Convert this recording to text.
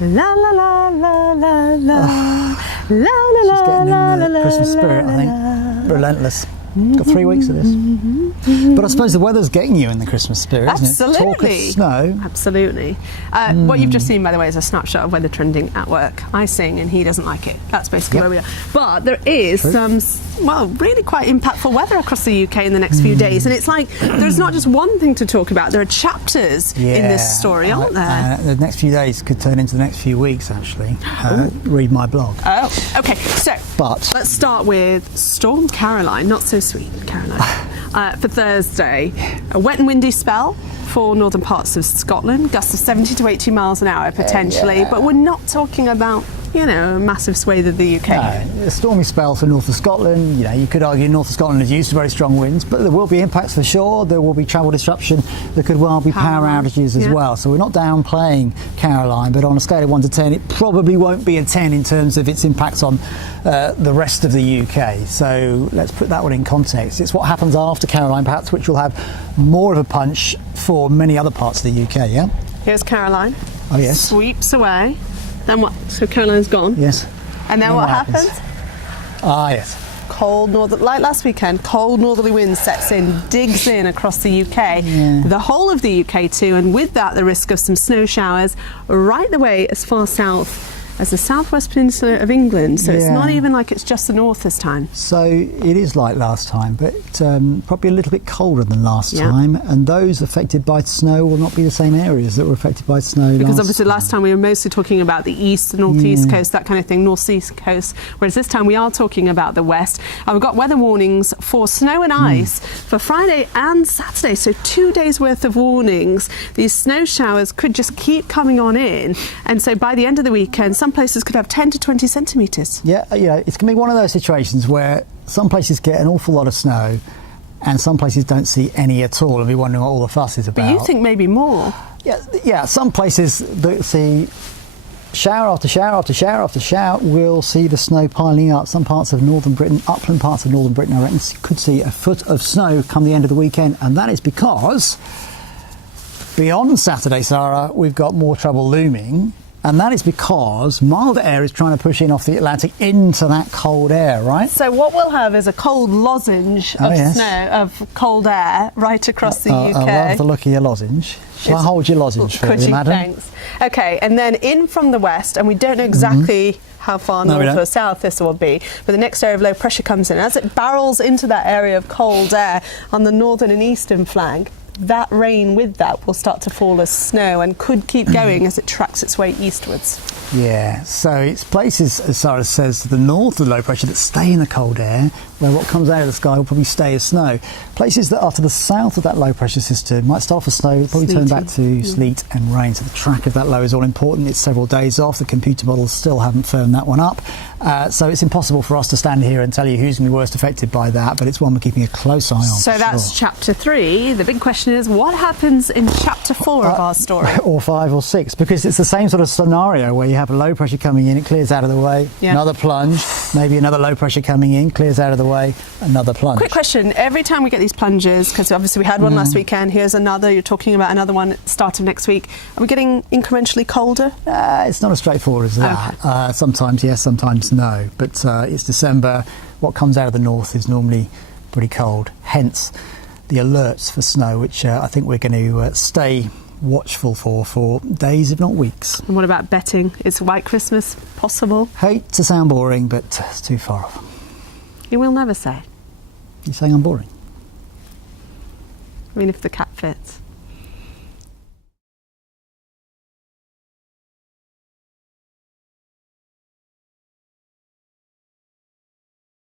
La la la la la la. La la She's la getting la in the la Christmas spirit, I think. Relentless. Got 3 weeks of this. But I suppose the weather's getting you in the Christmas spirit, isn't it? Talk of snow. Absolutely. What you've just seen, by the way, is a snapshot of weather trending at work. I sing and he doesn't like it. That's basically where we are. But there is some, well, really quite impactful weather across the UK in the next few days. And it's like, there's not just one thing to talk about. There are chapters in this story, aren't there? The next few days could turn into the next few weeks, actually. Read my blog. Oh, okay. So, let's start with Storm Caroline. Not so sweet, Caroline. For Thursday, a wet and windy spell for northern parts of Scotland, gusts of 70 to 80 miles an hour potentially, but we're not talking about, you know, a massive swathe of the UK. No, a stormy spell for north of Scotland. You know, you could argue north of Scotland is used to very strong winds, but there will be impacts for sure. There will be travel disruption. There could well be power outages as well. So we're not downplaying Caroline, but on a scale of 1 to 10, it probably won't be a 10 in terms of its impacts on the rest of the UK. So let's put that one in context. It's what happens after Caroline, perhaps, which will have more of a punch for many other parts of the UK, yeah? Here's Caroline. Oh, yes. Sweeps away. Then what? So Caroline's gone? Yes. And then what happens? Ah, yes. Cold northerly, like last weekend, cold northerly wind sets in, digs in across the UK, the whole of the UK too, and with that the risk of some snow showers right the way as far south as the southwest peninsula of England, so it's not even like it's just the north this time. So it is like last time, but probably a little bit colder than last time, and those affected by snow will not be the same areas that were affected by snow because obviously last time we were mostly talking about the east, the northeast coast, that kind of thing, northeast coast, whereas this time we are talking about the west. And we've got weather warnings for snow and ice for Friday and Saturday, so 2 days worth of warnings. These snow showers could just keep coming on in, and so by the end of the weekend some places could have 10 to 20 centimetres. Yeah, you know, it's going to be one of those situations where some places get an awful lot of snow and some places don't see any at all and be wondering what all the fuss is about. But you think maybe more? Yeah, some places that see shower after shower after shower after shower will see the snow piling up. Some parts of northern Britain, upland parts of northern Britain, I reckon, could see a foot of snow come the end of the weekend, and that is because beyond Saturday, Sara, we've got more trouble looming. And that is because milder air is trying to push in off the Atlantic into that cold air, right? So what we'll have is a cold lozenge of snow, of cold air right across the UK. I love the look of your lozenge. Shall I hold your lozenge for you, madam? Thanks. Okay, and then in from the west, and we don't know exactly how far north or south this will be, but the next area of low pressure comes in. As it barrels into that area of cold air on the northern and eastern flank, that rain with that will start to fall as snow and could keep going as it tracks its way eastwards. Yeah, so it's places, as Sara says, to the north of the low pressure that stay in the cold air, where what comes out of the sky will probably stay as snow. Places that are to the south of that low pressure system might start for snow, probably turn back to sleet and rain. So the track of that low is all important. It's several days off. The computer models still haven't firmed that one up. So it's impossible for us to stand here and tell you who's going to be worst affected by that, but it's one we're keeping a close eye on. So that's chapter 3. The big question is, what happens in chapter 4 of our story? Or 5 or 6, because it's the same sort of scenario where you have a low pressure coming in, it clears out of the way, another plunge, maybe another low pressure coming in, clears out of the way, another plunge. Quick question, every time we get these plunges, because obviously we had one last weekend, here's another, you're talking about another one at the start of next week, are we getting incrementally colder? It's not as straightforward as that. Okay. Sometimes yes, sometimes no, but it's December. What comes out of the north is normally pretty cold, hence the alerts for snow, which I think we're going to stay watchful for days, if not weeks. And what about betting? Is White Christmas possible? Hate to sound boring, but it's too far off. You will never say. You're saying I'm boring? I mean, if the cat fits.